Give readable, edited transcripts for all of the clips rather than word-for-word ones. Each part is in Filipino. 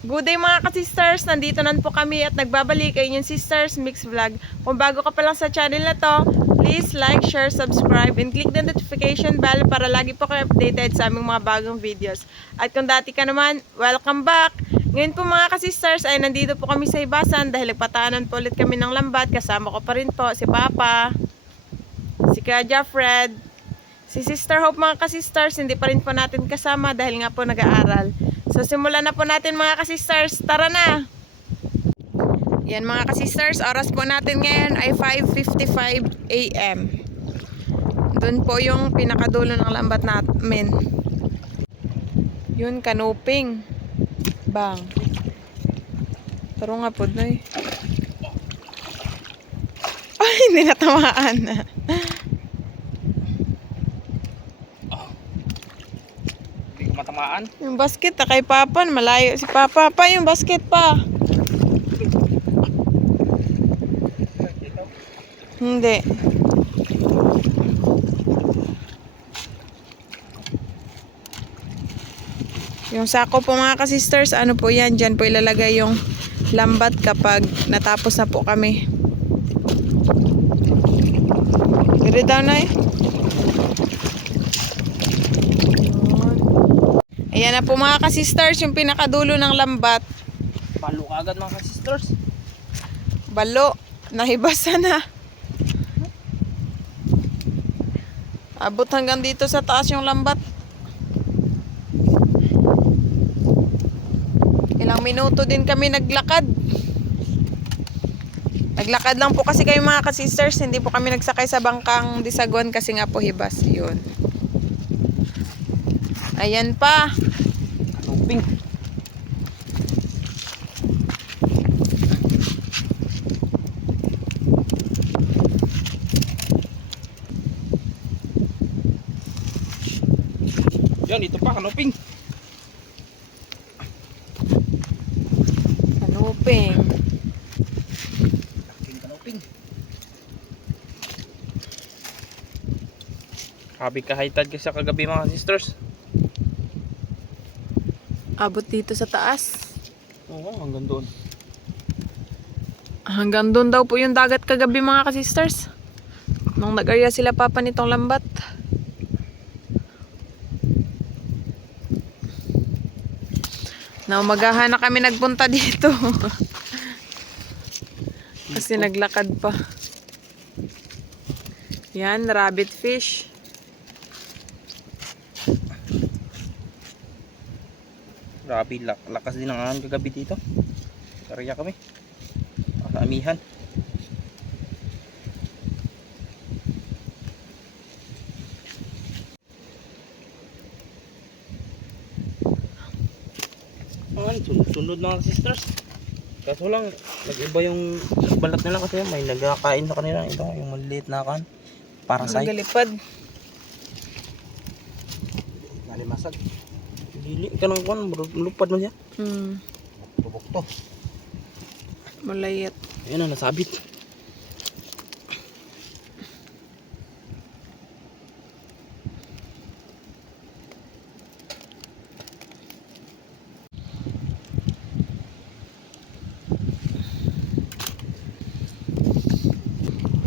Good day mga ka-sisters, nandito na po kami at nagbabalik ay inyong Sisters Mix Vlog. Kung bago ka pa lang sa channel na to, please like, share, subscribe, and click the notification bell para lagi po kayo updated sa aming mga bagong videos. At kung dati ka naman, welcome back! Ngayon po mga ka-sisters ay nandito po kami sa Hibasan dahil nagpataanan po ulit kami ng lambat. Kasama ko pa rin po si Papa, si Kuya Fred, si Sister Hope mga ka-sisters, hindi pa rin po natin kasama dahil nga po nag-aaral. So simulan na po natin mga ka-sisters, tara na! Yan mga ka-sisters, oras po natin ngayon ay 5:55 AM. Doon po yung pinakadulo ng lambat namin. Yun, kanuping. Bang. Taro nga po doy. Ay, hindi natamaan na. Matamaan. Yung basket na kay Papa, malayo si Papa. Pa, yung basket pa. Hindi. Yung sako po mga ka-sisters, ano po yan? Diyan po ilalagay yung lambat kapag natapos na po kami. Giri daw na eh. Ayan na po mga ka-sisters, yung pinakadulo ng lambat. Palo agad mga ka-sisters. Balo, nahibasa na. Abot hanggang dito sa taas yung lambat. Ilang minuto din kami naglakad. Naglakad lang po kasi kayo mga ka-sisters, hindi po kami nagsakay sa bangkang Disaguan kasi nga po hibas yun. Ayan pa. Kanuping. Yan, ito pa, kanuping. Kanuping. Kanuping. Habi ka high tide kasi kagabi mga sisters. Abot dito sa taas. Oo, hanggang doon. Hanggang doon daw po yung dagat kagabi mga ka-sisters. Nung nag-area sila Papa nitong lambat. Na umagahan na kami nagpunta dito. Kasi naglakad pa. Yan, rabbit fish. Grabe, lakas din ang ahon kagabi dito. Karya kami. Sa amihan. Sunod na sisters. Kaso lang, nag-iba yung balat nila kasi may nagkakain sa kanila. Ito, yung maliliit na kan. Parasite. Nagalipad. Nalimasag. Dili ka ng kan, malupad mo siya. Tubok to. Malayat. Ayan na, nasabit.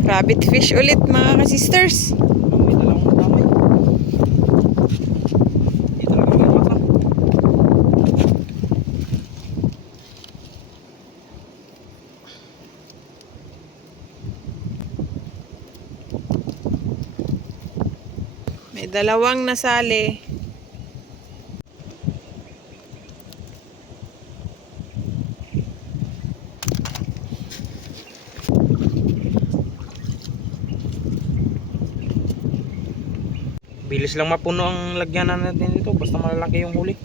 Rabbit fish ulit mga ka-sisters. May dalawang natamay. Dito lang kami pasang. May dalawang nasali. Bilis lang mapuno ang lagyanan natin dito. Basta malalaki yung huli.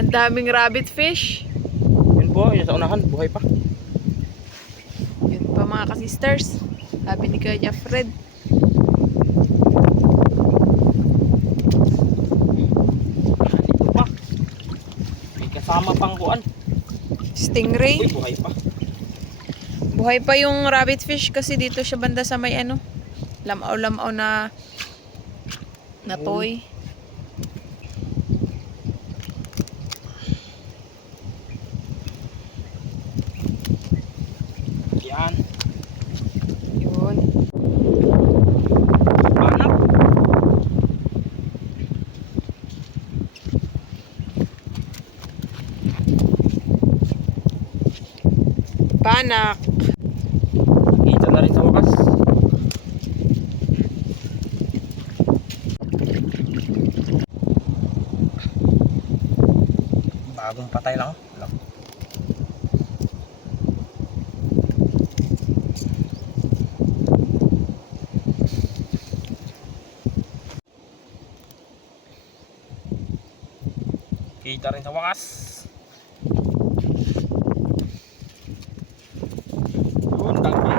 Ang daming rabbit fish. Yun po, yun sa unahan. Buhay pa. Yun pa mga ka-sisters. Sabi ni Kuya Fred. Dito pa. May kasama pang kuan. Stingray. Uy, buhay pa. Buhay pa yung rabbit fish kasi dito siya banda sa may ano. Lamaw-lamaw na toy. Yan. Yun. Anak. Panak. Kita na rin sa wakas. Bagong patay lang. Kita rin sa wakas. Yun, dami.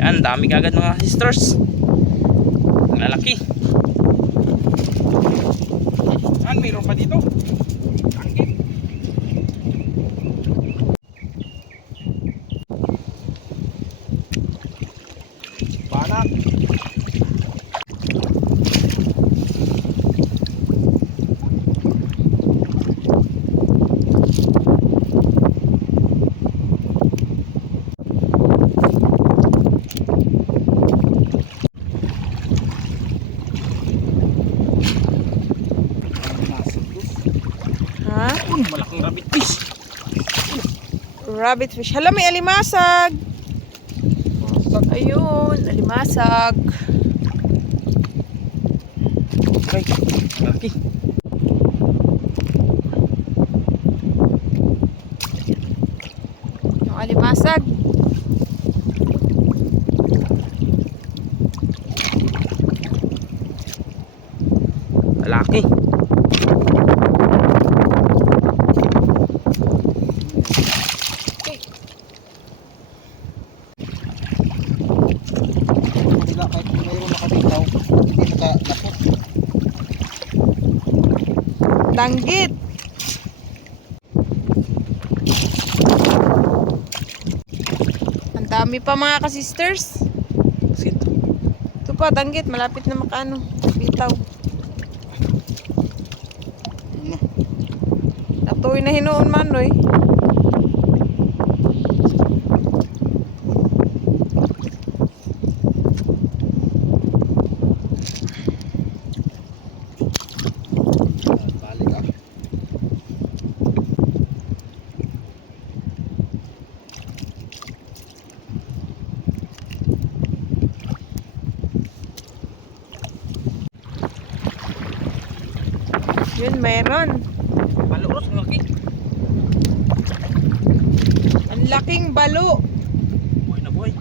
Yan, dami kagad mga sisters. Ang lalaki. Yan, mayroon pa dito. Angkin. Banak. Ha? Malaking rabbit fish. Rabbit fish. Hala, may alimasag. Ayun, alimasag. Ay, laki. Yung alimasag. Laki. Kahit mayroon nakabitaw, hindi nakalapot. Danggit. Ang dami pa mga ka-sisters. Sit. Ito pa, danggit. Malapit na makaano. Bitaw. Natuloy na hinuon man, oy. Balik ah. Yun, meron. Maluros, ang laki. Ang laking balo. Buhay na buhay.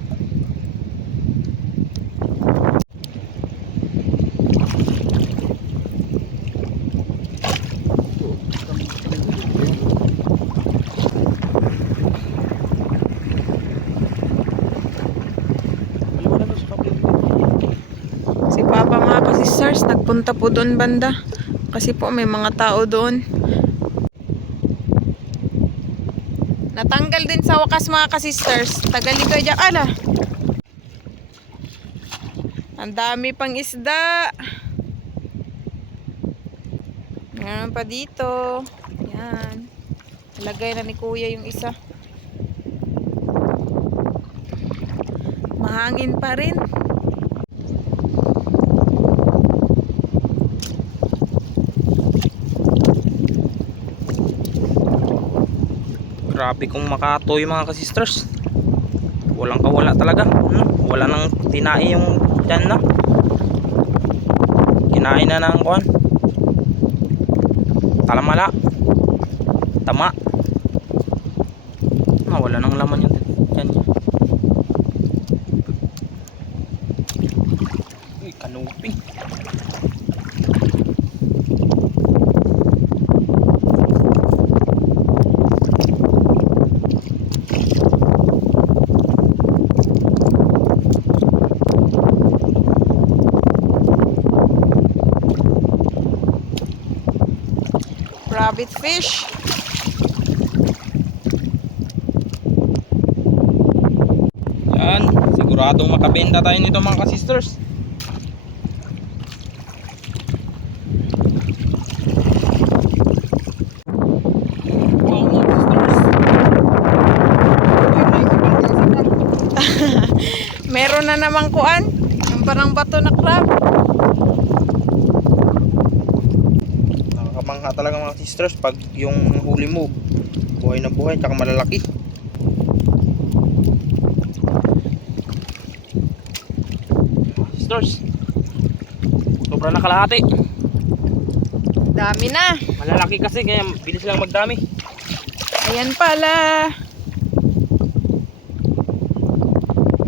Si Papa mga ka-sisters, nagpunta po doon banda. Kasi po may mga tao doon. Natanggal din sa wakas mga ka-sisters. Tagali kayo dyan. Ala! Ang dami pang isda. Yan pa dito. Yan. Lagay na ni Kuya yung isa. Mahangin pa rin. Grabe kung makatoy mga kasisters. Walang kawala talaga. Wala nang tinai yung dyan na. Kinain na ng kuhan. Talamala. Tama. Wala nang laman yung dyan. Uy, kanupi. Rabbit fish. Yan, siguradong makabenta tayo nito mga kasisters. Meron na namang kuan. Yung parang bato na crab. Nakakamangha talaga mga sisters pag yung huli mo buhay na buhay tsaka malalaki. Sisters, sobra na kalahati. Dami na. Malalaki kasi kaya bilis lang magdami. Ayan pala.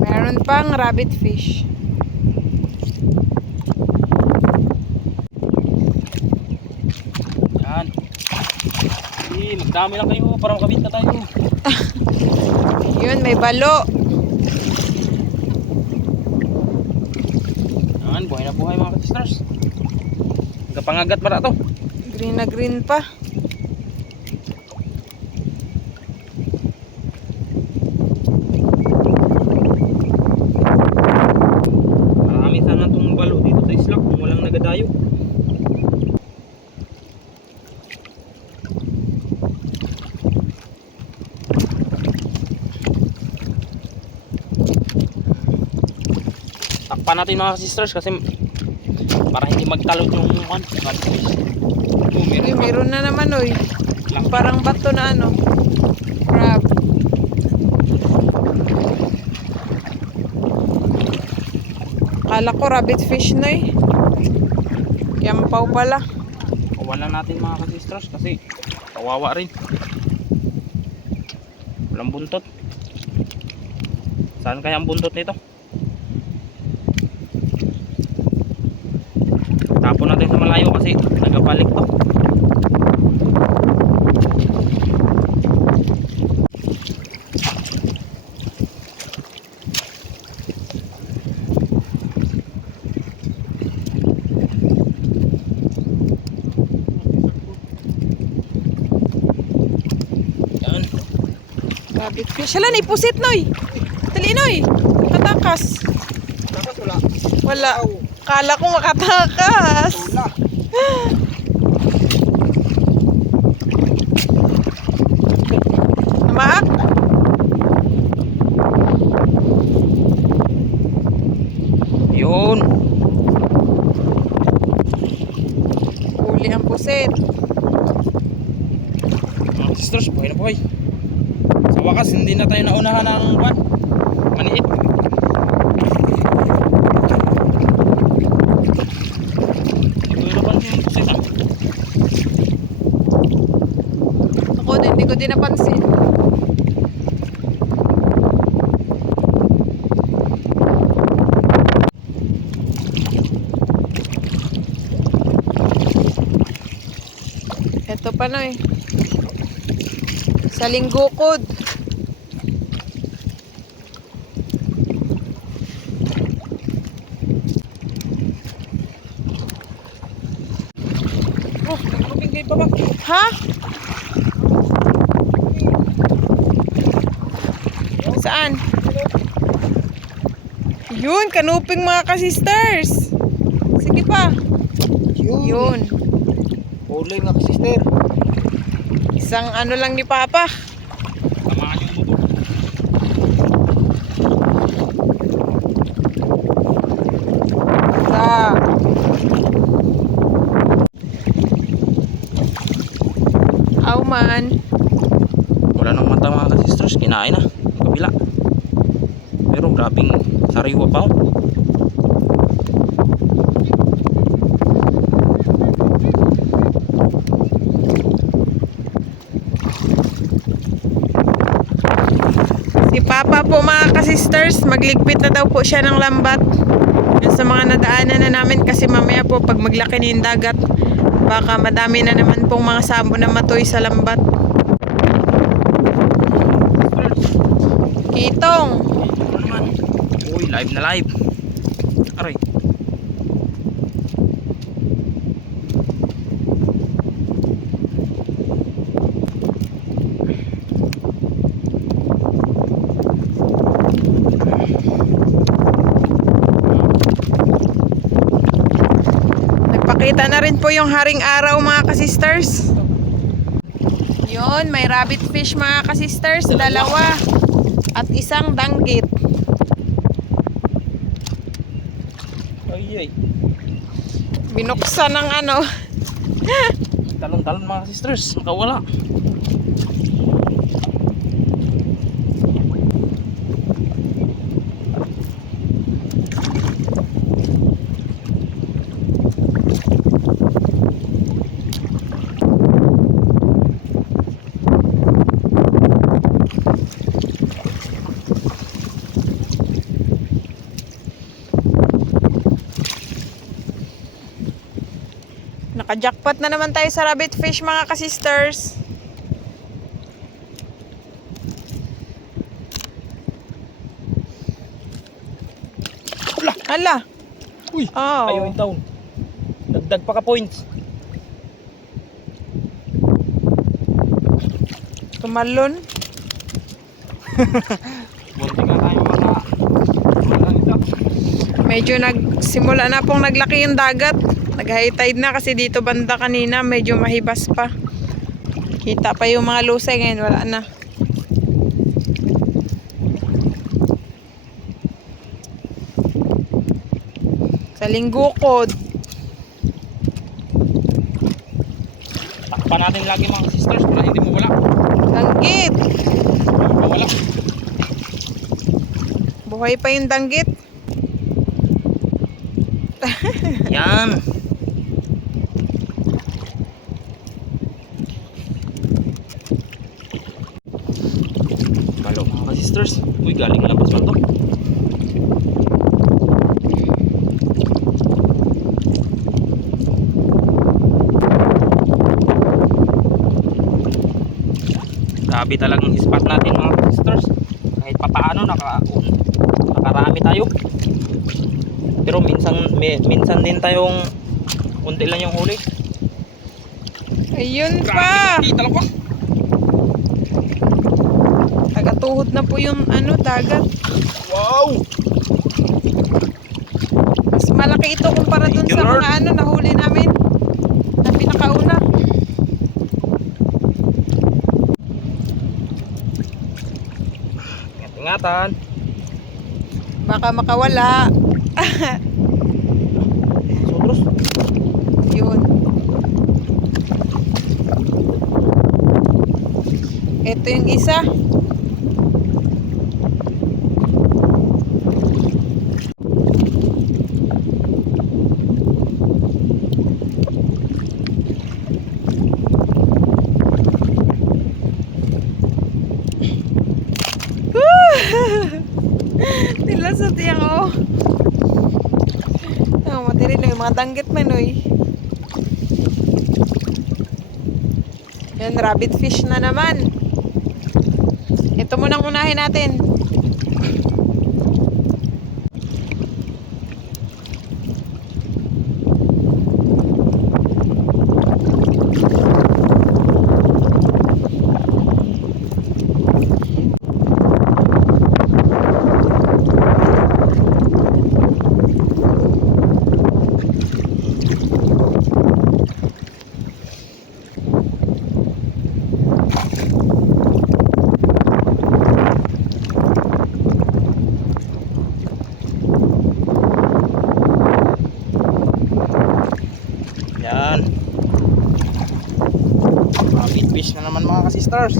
Meron pang rabbit fish. Yan. Magdami lang kayo para makabinta tayo. Yun, may balo. Yan, buhay na buhay mga sisters. Kapangagat para to. Green na green pa. Marami sana itong balo dito sa isla kung walang nagadayo. Takpan natin mga sisters kasi para hindi magtalon yung catfish. Uy, meron na naman oy. Yung parang bato na ano. Crab. Kala ko rabbit fish na eh. Yampaw pala. Kawalan natin mga sisters kasi kawawa rin. Walang buntot. Saan kaya ang buntot nito? Tapon natin sa malayo kasi nagabalik to. Yan. Rabbit fish. Hala, naipusit noy. Dali noy. Katakas. Tapos wala. Wala. Kala ko makatakas. Wala. Maak. Yun. Huli ang pusit. Mga sisters, buhay na buhay. Sa wakas, hindi na tayo naunahan ng maniit. Ako din, hindi ko din napansin. Ito pa no eh. Sa linggukod. Oh, nagulupin kayo pa ba? Ha? Saan? Yun, kanuping mga kasisters. Sige pa. Yun. Huli mga sister. Isang ano lang ni Papa. Tamaan yung motor. Sa. Aw man. Wala nang mata mga sisters, kinain na yung kabila. Pero grabing sariwa pa. Si Papa po mga kasisters, magligpit na daw po siya ng lambat. Yun sa mga nadaanan na namin kasi mamaya po pag maglaki na yung dagat, baka madami na naman pong mga sambo na matoy sa lambat. Kitong. Ano naman? Uy, live na live. Aray. Nagpakita na rin po yung haring araw mga kasisters. Yun, may rabbit fish mga kasisters, dalawa. At isang danggit. Iyay. Binuksan ng ano. Talon-talon mga sisters. Nakawala. Naka-jackpot na naman tayo sa rabbit fish mga ka-sisters. Hala. Uy! Oh. Ayaw yung taon. Dagdag pa ka points. Tumalon. Munti nga tayo mga ito. Medyo nagsimula na pong naglaki yung dagat. Nag-high tide na kasi dito banda kanina medyo mahibas pa. Kita pa yung mga lusay, ngayon wala na. Sa Linggukod. Takpan natin lagi mga sisters para hindi mo wala. Danggit. Mawala. Buhay pa yung danggit. Yan. Malo mga sisters. Uy, galing labas ba to? Grabe talagang spot natin mga sisters. Kahit papaano nakarami tayo. Pero minsan din tayong unti lang yung huli. Ayun pa. Grabe, talaga. Tagatuhod na po yung dagat. Wow! Mas malaki ito kumpara dun Thank you, sa Lord. mga nahuli namin. Na pinakauna. Ingatan. Baka makawala. Sotros. Yun. Ito yung isa. Nilasot yan oh. Matiri lang yung mga danggit man oy. Yan, rabbit fish na naman. Ito munang unahin natin. Yan. Rabbit fish na naman mga ka-sisters.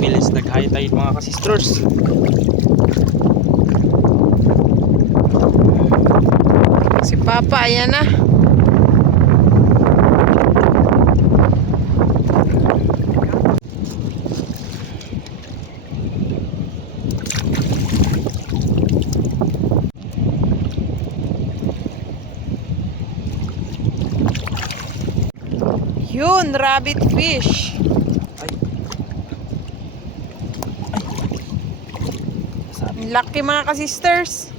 Bilis nag-high tide mga ka-sisters. Si Papa, ayan na. Yun, rabbit fish. Ay. Sabi. Ang laki mga ka-sisters.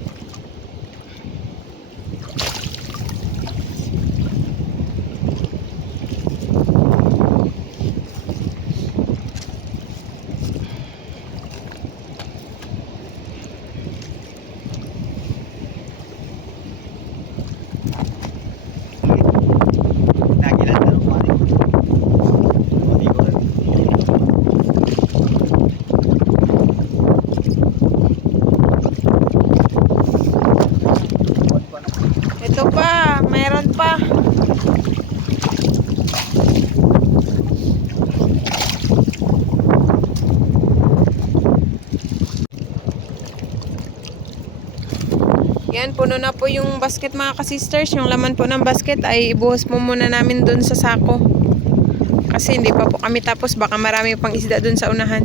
Nagilan na ng pare. Hindi ko rin. Ito pa, mayroon pa. Yan, puno na po yung basket mga ka-sisters. Yung laman po ng basket ay ibuhos mo muna namin dun sa sako. Kasi hindi pa po kami tapos. Baka marami pang isda dun sa unahan.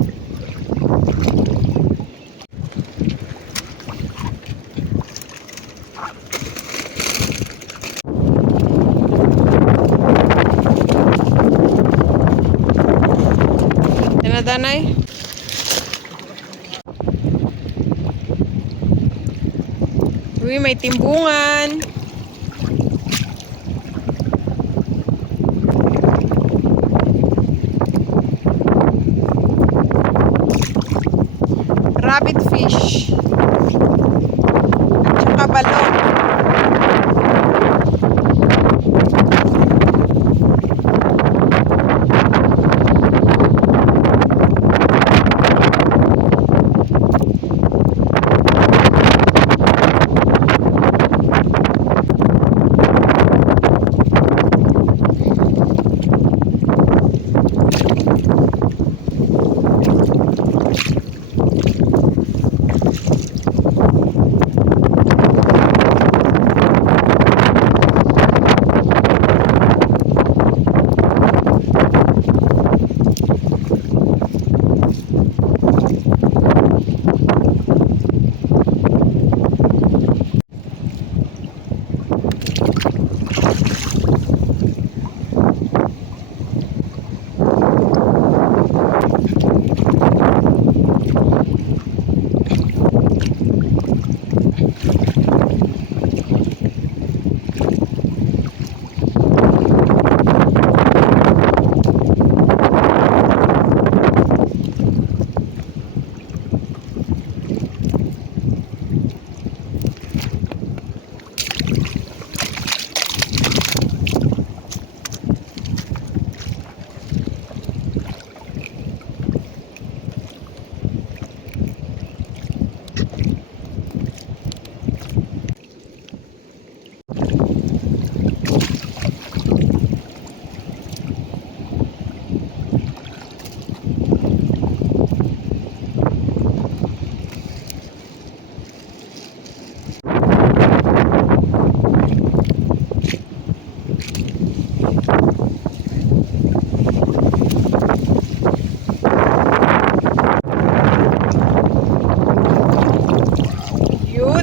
Yan na, Danay. Uy, may timbungan. Rabbit fish. At saka balon.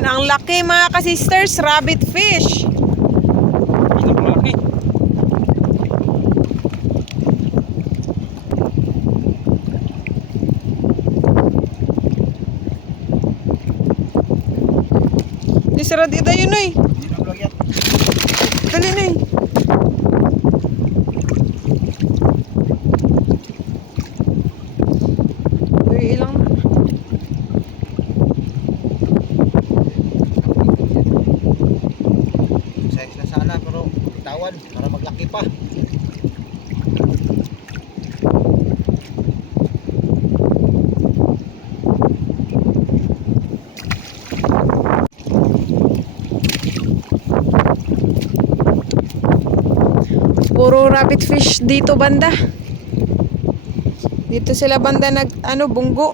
Ang laki mga ka-sisters, rabbit fish. Pinakalaki. Di sarad ita yun ay. Hindi na vlog yan. Dali na eh. Uy, ilang na. Size na sana pero bitawan para maglaki pa. Puro rabbit fish dito banda. Dito sila banda bunggo.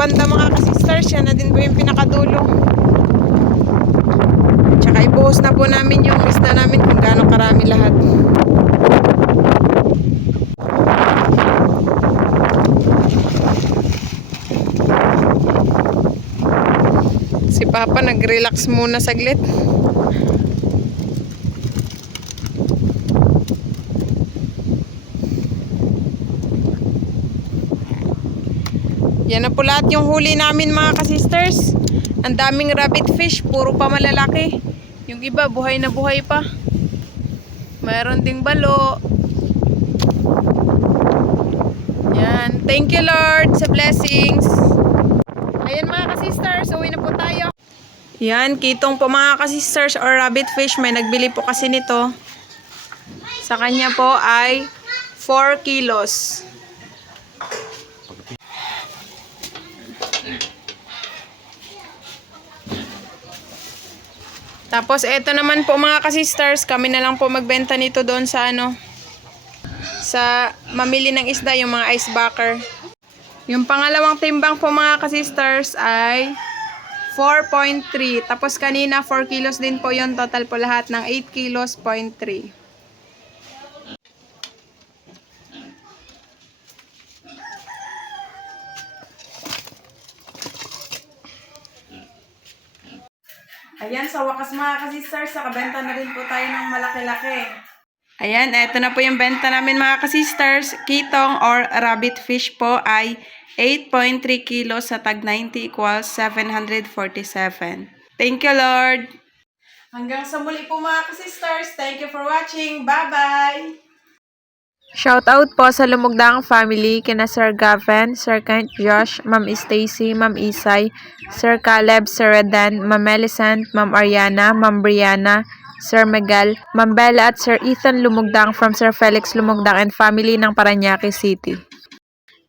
banda mga ka-sisters, yan na din po yung pinakadulo. Tsaka ibuhos na po namin yung isda namin kung gaano karami lahat. Si Papa nag-relax muna saglit. Yan na po lahat yung huli namin mga ka-sisters. Ang daming rabbit fish, puro pa malalaki. Yung iba buhay na buhay pa. Mayroon ding balo. Yan. Thank you Lord sa blessings. Ayan mga ka-sisters, uwi na po tayo. Yan, kitong po mga ka-sisters or rabbit fish. May nagbili po kasi nito. Sa kanya po ay 4 kilos. Tapos eto naman po mga ka-sisters, kami na lang po magbenta nito doon sa sa mamili ng isda, yung mga ice backer. Yung pangalawang timbang po mga ka-sisters ay 4.3. Tapos kanina 4 kilos din po yon, total po lahat ng 8 kilos, 0.3. Ayan, sa wakas mga ka-sisters, nakabenta na rin po tayo ng malaki-laki. Ayan, eto na po yung benta namin mga ka-sisters. Kitong or rabbit fish po ay 8.3 kilos sa tag 90 equals 747. Thank you Lord! Hanggang sa muli po mga ka-sisters. Thank you for watching. Bye-bye! Shoutout po sa Lumugdaang family, kina Sir Gavin, Sir Kent Josh, Ma'am Stacy, Ma'am Isay, Sir Caleb, Sir Redan, Ma'am Melisant, Ma'am Ariana, Ma'am Brianna, Sir Miguel, Ma'am Bella at Sir Ethan Lumugdang from Sir Felix Lumugdang and family ng Parañaque City.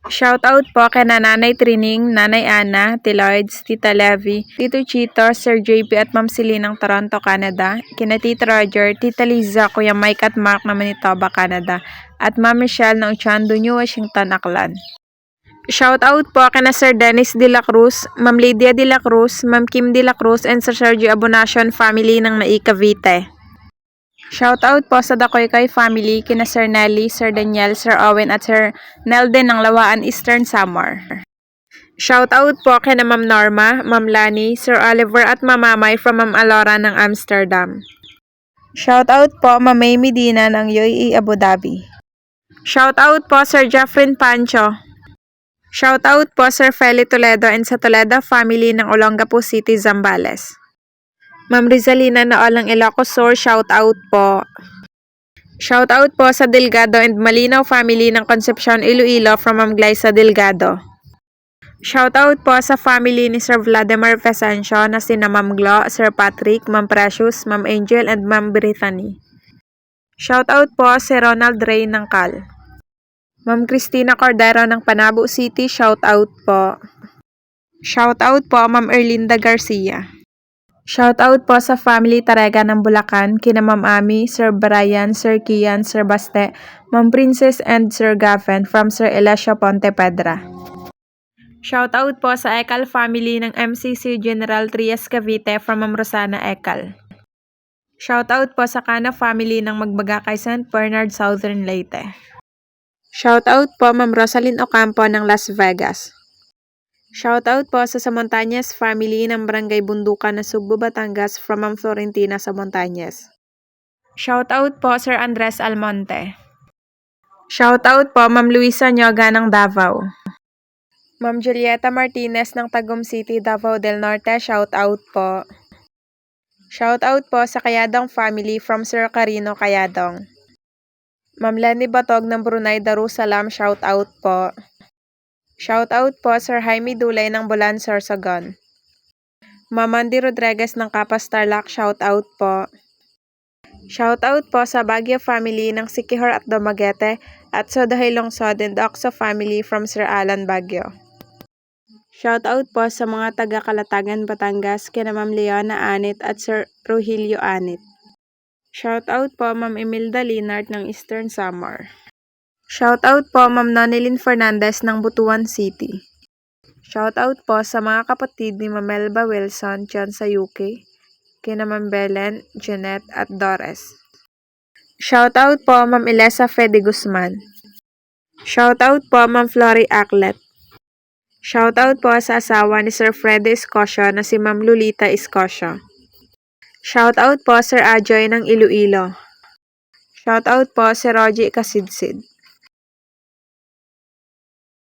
Shoutout po kay Nanay Trining, Nanay Ana, Tiloids, Tita Levy, Tito Chito, Sir JP at Ma'am Celine ng Toronto, Canada, kina Tita Roger, Tita Liza, Kuya Mike at Mark ng Manitoba, Canada, at Ma'am Michelle ng Uchando, New Washington, Aklan. Shoutout po kina Sir Dennis De La Cruz, Ma'am Lydia De La Cruz, Ma'am Kim De La Cruz, and Sir Sergio Abonacion family ng Nai Cavite. Shoutout po sa Dakoykay family, kina Sir Nelly, Sir Daniel, Sir Owen at Sir Nelden ng Lawaan, Eastern Samar. Shoutout po kina Ma'am Norma, Ma'am Lani, Sir Oliver at Ma'am Mamay from Ma'am Alora ng Amsterdam. Shoutout po Ma'am May Medina ng UAE, Abu Dhabi. Shoutout po Sir Jeffrin Pancho. Shoutout po Sir Feli Toledo and sa Toledo family ng Olongapo City, Zambales. Ma'am Rizalina na Olang Ilocos Sur, shoutout po. Shoutout po sa Delgado and Malinaw family ng Concepcion, Iloilo from Ma'am Glyza Delgado. Shoutout po sa family ni Sir Vladimir Fesancio na sina Ma'am Glo, Sir Patrick, Ma'am Precious, Ma'am Angel and Ma'am Brittany. Shoutout po si Ronald Ray ng Cal. Ma'am Cristina Cordero ng Panabo City, shoutout po. Shoutout po Ma'am Erlinda Garcia. Shoutout po sa family Tarega ng Bulacan, kina Ma'am Ami, Sir Brian, Sir Kian, Sir Baste, Ma'am Princess and Sir Gaffen from Sir Elisha Pontepedra. Shoutout po sa Ekal family ng MCC General Trias Cavite from Ma'am Rosana Ekal. Shoutout po sa Cana family ng Magbagakay St. Bernard, Southern Leyte. Shoutout po Ma'am Rosalyn Ocampo ng Las Vegas. Shoutout po sa Montañez family ng Barangay Bundukan na Sugbo, Batangas from Ma'am Florentina sa Montañez. Shoutout po Sir Andres Almonte. Shoutout po Ma'am Luisa Nyoga ng Davao. Ma'am Julieta Martinez ng Tagum City, Davao del Norte, shoutout po. Shoutout po sa Kayadong family from Sir Carino Kayadong. Ma'am Lenny Batog ng Brunei Darussalam, shoutout po. Shoutout po Sir Jaime Dulay ng Bulan, Sorsogon. Ma'am Mandy Rodriguez ng Kapas Tarlac, shoutout po. Shoutout po sa Baguio family ng Sikihor at Dumaguete at Sodahay Lungsod and Oxo family from Sir Alan Baguio. Shoutout po sa mga taga Kalatagan, Batangas, kina Ma'am Leona Anit at Sir Rogelio Anit. Shoutout po Ma'am Imelda Linard ng Eastern Samar. Shoutout po Ma'am Nonilyn Fernandez ng Butuan City. Shoutout po sa mga kapatid ni Mamelba Wilson dyan sa UK, kina Ma'am Belen, Jeanette at Doris. Shoutout po Ma'am Elesa Fede Guzman. Shoutout po Ma'am Flory Aklet. Shoutout po sa asawa ni Sir Freddy Escocia na si Ma'am Lolita Escocia. Shoutout po Sir Ajoy ng Iloilo. Shoutout po si Rogie Kasidsid.